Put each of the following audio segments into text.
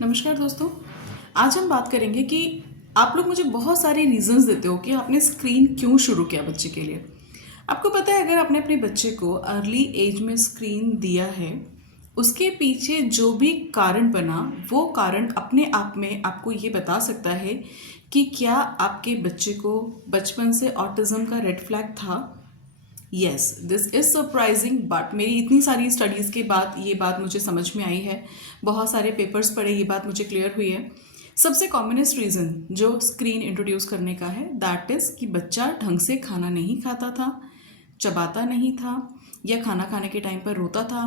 नमस्कार दोस्तों। आज हम बात करेंगे कि आप लोग मुझे बहुत सारे रीजंस देते हो कि आपने स्क्रीन क्यों शुरू किया बच्चे के लिए। आपको पता है, अगर आपने अपने बच्चे को अर्ली एज में स्क्रीन दिया है, उसके पीछे जो भी कारण बना, वो कारण अपने आप में आपको ये बता सकता है कि क्या आपके बच्चे को बचपन से ऑटिज्म का रेड फ्लैग था। Yes, this is surprising, but मेरी इतनी सारी स्टडीज़ के बाद ये बात मुझे समझ में आई है। बहुत सारे पेपर्स पढ़े, ये बात मुझे क्लियर हुई है। सबसे कॉमनेस्ट रीज़न जो स्क्रीन इंट्रोड्यूस करने का है, दैट इज़ कि बच्चा ढंग से खाना नहीं खाता था, चबाता नहीं था, या खाना खाने के टाइम पर रोता था,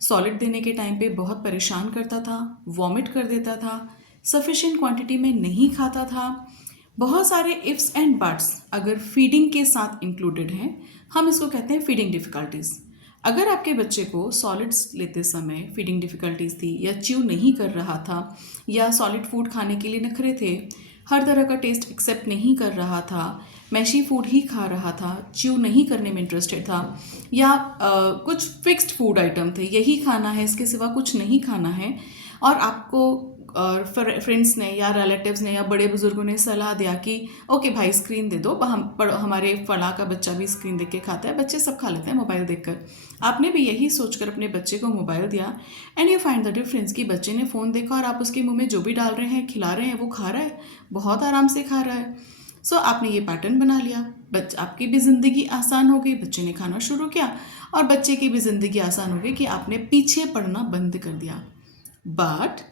सॉलिड देने के टाइम पे बहुत परेशान करता था, वॉमिट कर देता था, सफिशिएंट क्वांटिटी में नहीं खाता था। बहुत सारे इफ्स एंड बट्स अगर फीडिंग के साथ इंक्लूडेड हैं, हम इसको कहते हैं फीडिंग डिफ़िकल्टीज़। अगर आपके बच्चे को सॉलिड्स लेते समय फीडिंग डिफ़िकल्टीज़ थी, या च्यू नहीं कर रहा था, या सॉलिड फूड खाने के लिए नखरे थे, हर तरह का टेस्ट एक्सेप्ट नहीं कर रहा था, मैशी फूड ही खा रहा था, च्यू नहीं करने में इंटरेस्टेड था, या कुछ फिक्स्ड फूड आइटम थे, यही खाना है, इसके सिवा कुछ नहीं खाना है, और आपको और फ्रेंड्स ने या रिलेटिव्स ने या बड़े बुजुर्गों ने सलाह दिया कि ओके भाई स्क्रीन दे दो, हमारे फला का बच्चा भी स्क्रीन देख के खाता है, बच्चे सब खा लेते हैं मोबाइल देखकर। आपने भी यही सोचकर अपने बच्चे को मोबाइल दिया, and you find the difference कि बच्चे ने फ़ोन देखा और आप उसके मुंह में जो भी डाल रहे हैं, खिला रहे हैं, वो खा रहा है, बहुत आराम से खा रहा है। सो आपने ये पैटर्न बना लिया, आपकी भी ज़िंदगी आसान हो गई, बच्चे ने खाना शुरू किया, और बच्चे की भी ज़िंदगी आसान हो गई कि आपने पीछे पड़ना बंद कर दिया। बट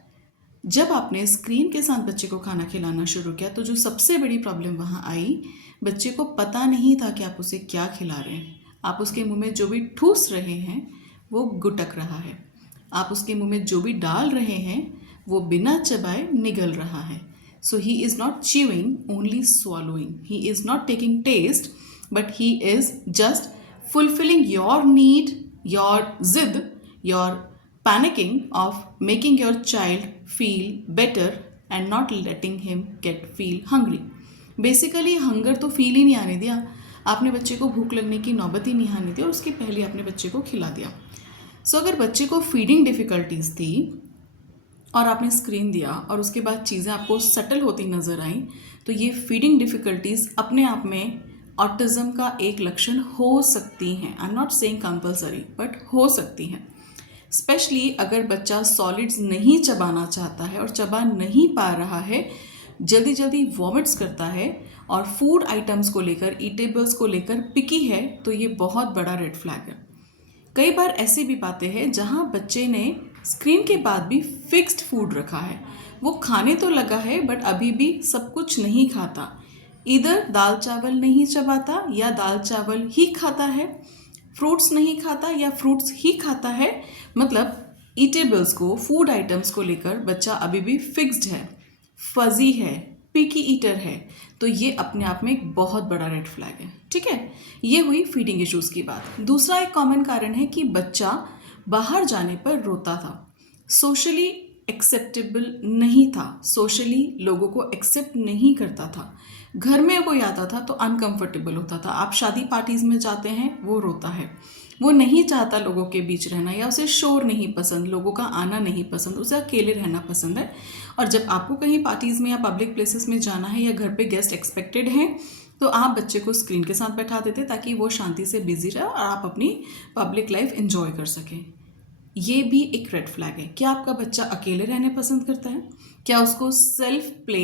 जब आपने स्क्रीन के साथ बच्चे को खाना खिलाना शुरू किया, तो जो सबसे बड़ी प्रॉब्लम वहाँ आई, बच्चे को पता नहीं था कि आप उसे क्या खिला रहे हैं। आप उसके मुंह में जो भी ठूस रहे हैं वो गुटक रहा है, आप उसके मुंह में जो भी डाल रहे हैं वो बिना चबाए निगल रहा है। So he is not chewing, only swallowing. He is not taking taste, but he is just fulfilling your need, your zid, your panicking of making your child feel better and not letting him feel hungry. Basically hunger तो feel ही नहीं आने दिया आपने, बच्चे को भूख लगने की नौबत ही नहीं आने दी, और उसके पहले आपने बच्चे को खिला दिया। सो अगर बच्चे को फीडिंग डिफ़िकल्टीज़ थी और आपने स्क्रीन दिया और उसके बाद चीज़ें आपको सटल होती नज़र आई, तो ये फीडिंग डिफ़िकल्टीज़ अपने आप में ऑटिज़म का एक लक्षण हो सकती हैं। I am not saying compulsory, but हो सकती हैं। स्पेशली अगर बच्चा सॉलिड्स नहीं चबाना चाहता है और चबा नहीं पा रहा है, जल्दी जल्दी वॉमिट्स करता है, और फूड आइटम्स को लेकर, ईटेबल्स को लेकर पिकी है, तो ये बहुत बड़ा रेड फ्लैग है। कई बार ऐसी भी बातें हैं जहाँ बच्चे ने स्क्रीन के बाद भी फिक्स्ड फूड रखा है, वो खाने तो लगा है बट अभी भी सब कुछ नहीं खाता, इधर दाल चावल नहीं चबाता या दाल चावल ही खाता है, फ्रूट्स नहीं खाता या फ्रूट्स ही खाता है। मतलब ईटेबल्स को, फूड आइटम्स को लेकर बच्चा अभी भी फिक्स्ड है, फजी है, पिकी ईटर है, तो ये अपने आप में एक बहुत बड़ा रेड फ्लैग है। ठीक है, ये हुई फीडिंग इश्यूज़ की बात। दूसरा एक कॉमन कारण है कि बच्चा बाहर जाने पर रोता था, सोशली एक्सेप्टेबल नहीं था, सोशली लोगों को एक्सेप्ट नहीं करता था, घर में कोई आता था तो अनकंफर्टेबल होता था। आप शादी पार्टीज़ में जाते हैं, वो रोता है, वो नहीं चाहता लोगों के बीच रहना, या उसे शोर नहीं पसंद, लोगों का आना नहीं पसंद, उसे अकेले रहना पसंद है। और जब आपको कहीं पार्टीज़ में या पब्लिक प्लेसेस में जाना है, या घर पे गेस्ट एक्सपेक्टेड हैं, तो आप बच्चे को स्क्रीन के साथ बैठा देते ताकि वो शांति से बिजी रहे और आप अपनी पब्लिक लाइफ एंजॉय कर सकें। ये भी एक रेड फ्लैग है। क्या आपका बच्चा अकेले रहने पसंद करता है? क्या उसको सेल्फ प्ले,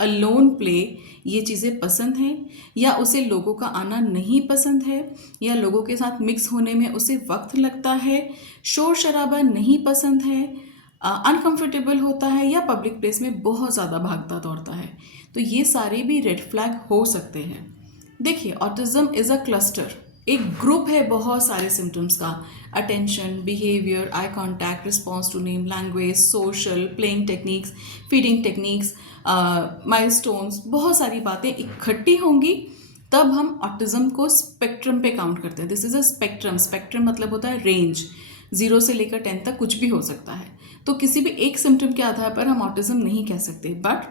अलोन प्ले, ये चीज़ें पसंद हैं, या उसे लोगों का आना नहीं पसंद है, या लोगों के साथ मिक्स होने में उसे वक्त लगता है, शोर शराबा नहीं पसंद है, अनकंफर्टेबल होता है, या पब्लिक प्लेस में बहुत ज़्यादा भागता दौड़ता है? तो ये सारे भी रेड फ्लैग हो सकते हैं। देखिए, ऑटिज्म इज़ अ क्लस्टर, एक ग्रुप है बहुत सारे सिम्टम्स का। Attention, behaviour, eye contact, response to name, language, social, playing techniques, feeding techniques, milestones, बहुत सारी बातें इकट्ठी होंगी, तब हम ऑटिज्म को स्पेक्ट्रम पे काउंट करते हैं। This is a spectrum. Spectrum मतलब होता है रेंज, 0 से लेकर 10 तक कुछ भी हो सकता है। तो किसी भी एक सिम्टम के आधार पर हम ऑटिज्म नहीं कह सकते। बट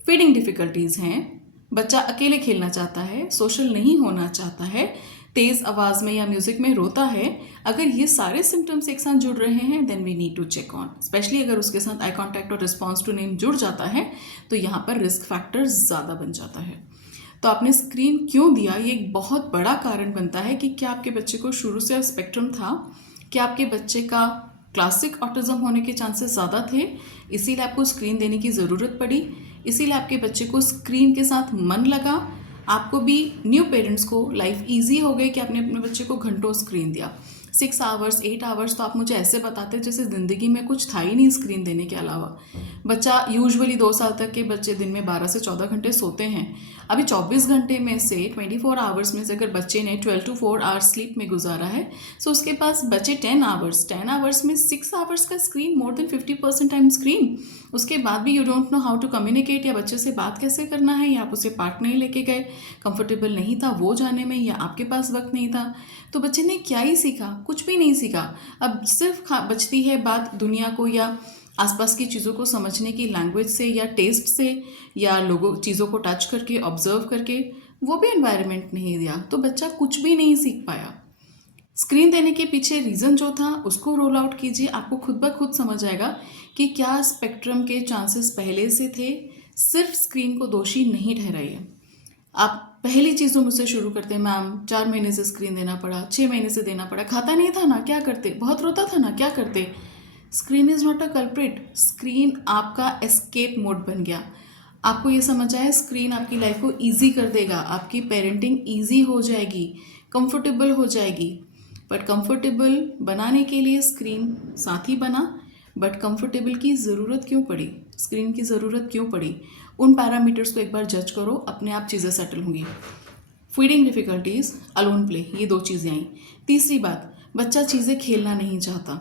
फीडिंग डिफ़िकल्टीज़ हैं, बच्चा अकेले खेलना चाहता है, सोशल नहीं होना चाहता है, तेज़ आवाज़ में या म्यूज़िक में रोता है, अगर ये सारे सिम्टम्स एक साथ जुड़ रहे हैं then we need to check on. Especially अगर उसके साथ आई कॉन्टैक्ट और रिस्पॉन्स टू नेम जुड़ जाता है तो यहाँ पर रिस्क फैक्टर ज़्यादा बन जाता है। तो आपने स्क्रीन क्यों दिया, ये एक बहुत बड़ा कारण बनता है कि क्या आपके बच्चे को शुरू से स्पेक्ट्रम था, क्या आपके बच्चे का क्लासिक ऑटिज्म होने के चांसेस ज़्यादा थे, इसीलिए आपको स्क्रीन देने की ज़रूरत पड़ी, इसीलिए आपके बच्चे को स्क्रीन के साथ मन लगा, आपको भी न्यू पेरेंट्स को लाइफ इजी हो गई कि आपने अपने बच्चे को घंटों स्क्रीन दिया। 6 आवर्स 8 आवर्स तो आप मुझे ऐसे बताते जैसे ज़िंदगी में कुछ था ही नहीं स्क्रीन देने के अलावा। बच्चा यूजुअली 2 साल तक के बच्चे दिन में 12 से 14 घंटे सोते हैं। अभी 24 घंटे में से 24 आवर्स में से अगर बच्चे ने 12 to 4 आवर्स स्लीप में गुजारा है तो उसके पास बचे 10 आवर्स में 6 आवर्स का screen, more than 50% time screen. उसके बाद भी you don't know how to communicate, या बच्चे से बात कैसे करना है, या आप उसे पार्क नहीं लेके गए, कंफर्टेबल नहीं था वो जाने में, या आपके पास वक्त नहीं था, तो बच्चे ने क्या ही सीखा, कुछ भी नहीं सीखा। अब सिर्फ बचती है बात दुनिया को या आसपास की चीज़ों को समझने की लैंग्वेज से या टेस्ट से या लोगों चीज़ों को टच करके ऑब्जर्व करके, वो भी एनवायरनमेंट नहीं दिया तो बच्चा कुछ भी नहीं सीख पाया। स्क्रीन देने के पीछे रीज़न जो था उसको रोल आउट कीजिए, आपको खुद ब खुद समझ आएगा कि क्या स्पेक्ट्रम के चांसेस पहले से थे। सिर्फ स्क्रीन को दोषी नहीं ठहराइए। आप पहली चीज़ों मुझसे शुरू करते हैं, मैम 4 महीने से स्क्रीन देना पड़ा, 6 महीने से देना पड़ा, खाता नहीं था ना क्या करते, बहुत रोता था ना क्या करते। Screen is not a culprit, screen आपका एस्केप मोड बन गया। आपको ये समझ आए स्क्रीन आपकी लाइफ को ईजी कर देगा, आपकी पेरेंटिंग ईजी हो जाएगी, कंफर्टेबल हो जाएगी। बट कंफर्टेबल बनाने के लिए स्क्रीन साथी बना, बट कंफर्टेबल की ज़रूरत क्यों पड़ी, स्क्रीन की ज़रूरत क्यों पड़ी, उन पैरामीटर्स को एक बार जज करो, अपने आप चीज़ें सेटल होंगी। फीडिंग डिफ़िकल्टीज, अलोन प्ले, ये 2 चीज़ें आई। तीसरी बात, बच्चा चीज़ें खेलना नहीं चाहता,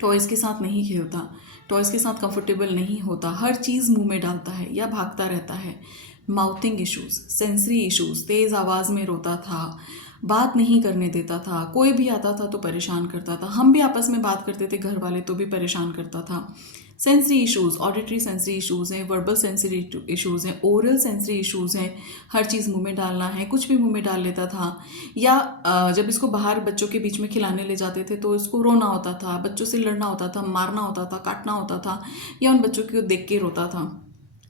टॉयज़ के साथ नहीं खेलता, टॉयज़ के साथ कंफर्टेबल नहीं होता, हर चीज़ मुंह में डालता है या भागता रहता है। माउथिंग इश्यूज़, सेंसरी इश्यूज़, तेज़ आवाज़ में रोता था, बात नहीं करने देता था, कोई भी आता था तो परेशान करता था, हम भी आपस में बात करते थे घर वाले तो भी परेशान करता था। Sensory issues, auditory sensory issues हैं, वर्बल सेंसरी इश्यूज़ हैं, ओरल सेंसरी इश्यूज़ हैं, हर चीज़ मुंह में डालना है, कुछ भी मुंह में डाल लेता था। या जब इसको बाहर बच्चों के बीच में खिलाने ले जाते थे तो इसको रोना होता था, बच्चों से लड़ना होता था, मारना होता था, काटना होता था, या उन बच्चों को देख के रोता था।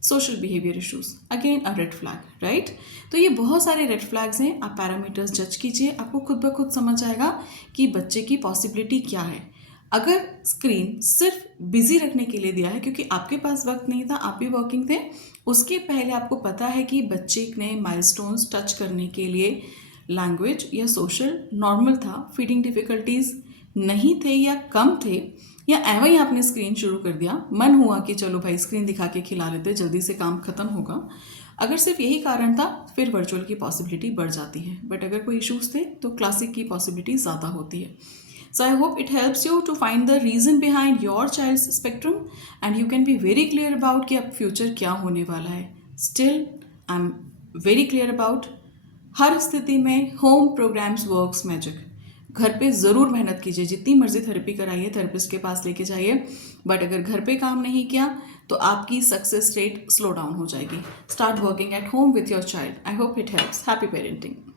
Social behaviour issues, again a red flag, right. तो ये बहुत सारे रेड फ्लैग्स हैं, आप पैरामीटर्स जज कीजिए, आपको खुद ब खुद समझ आएगा कि बच्चे की पॉसिबिलिटी क्या है। अगर स्क्रीन सिर्फ बिजी रखने के लिए दिया है क्योंकि आपके पास वक्त नहीं था, आप भी वर्किंग थे, उसके पहले आपको पता है कि बच्चे ने माइलस्टोन्स टच करने के लिए लैंग्वेज या सोशल नॉर्मल था, फीडिंग डिफ़िकल्टीज नहीं थे या कम थे, या एवं ही आपने स्क्रीन शुरू कर दिया, मन हुआ कि चलो भाई स्क्रीन दिखा के खिला लेते, जल्दी से काम खत्म होगा। अगर सिर्फ यही कारण था फिर वर्चुअल की पॉसिबिलिटी बढ़ जाती है, बट अगर कोई इश्यूज थे तो क्लासिक की पॉसिबिलिटी ज़्यादा होती है। So I hope it helps you to find the reason behind your child's spectrum and you can be very clear about कि अब फ्यूचर क्या होने वाला है। Still I'm very clear about हर स्थिति में होम प्रोग्राम्स वर्क्स मैजिक। घर पे ज़रूर मेहनत कीजिए, जितनी मर्जी थेरेपी कराइए, थेरेपिस्ट के पास लेके जाइए, बट अगर घर पे काम नहीं किया तो आपकी सक्सेस रेट स्लो डाउन हो जाएगी। Start working at home with your child. I hope it helps. Happy parenting.